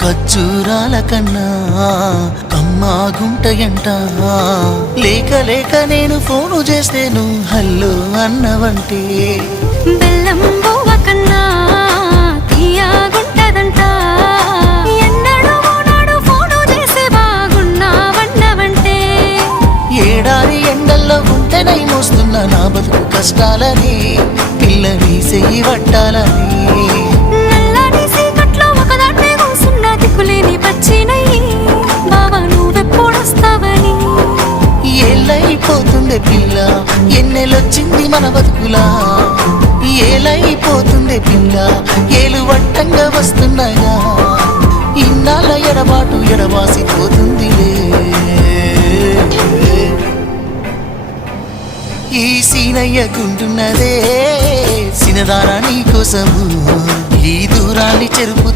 ఖర్జూరాల కన్నా కమ్మా గుంటయంట. లేక లేక నేను ఫోను చేస్తేను హల్లో అన్నవంటే బెల్లం బువ్వ కన్నా తీయగుంటదంట. ఎన్నడూ నాడు ఫోను చేసే బాగున్నావన్నవంటే ఏడాది ఎండల్లో ఉంటేనై మోస్తున్నా నా బతుకు కష్టాలని పిల్లని చెయ్యి పట్టాలని. నల్లని సీకట్లో ఒకదాన్నే కూసున్న దిక్కులేని పచ్చినయ్యి బావా నువ్వెప్పుడొస్తావని. ఏళ్ళైపోతుండే పిల్ల ఎన్నెలొచ్చింది మన బతుకులా. ఏలైపోతుండే పిల్ల ఏలు వట్టంగా వస్తున్నాయా. ఇన్నాళ్ళ ఎడబాటు ఎడవాసిపోతుందిలే. ఈ సీనయ్యకుంటున్నదే సినదారా నీ కోసము ఈ దూరాన్ని చెరుపు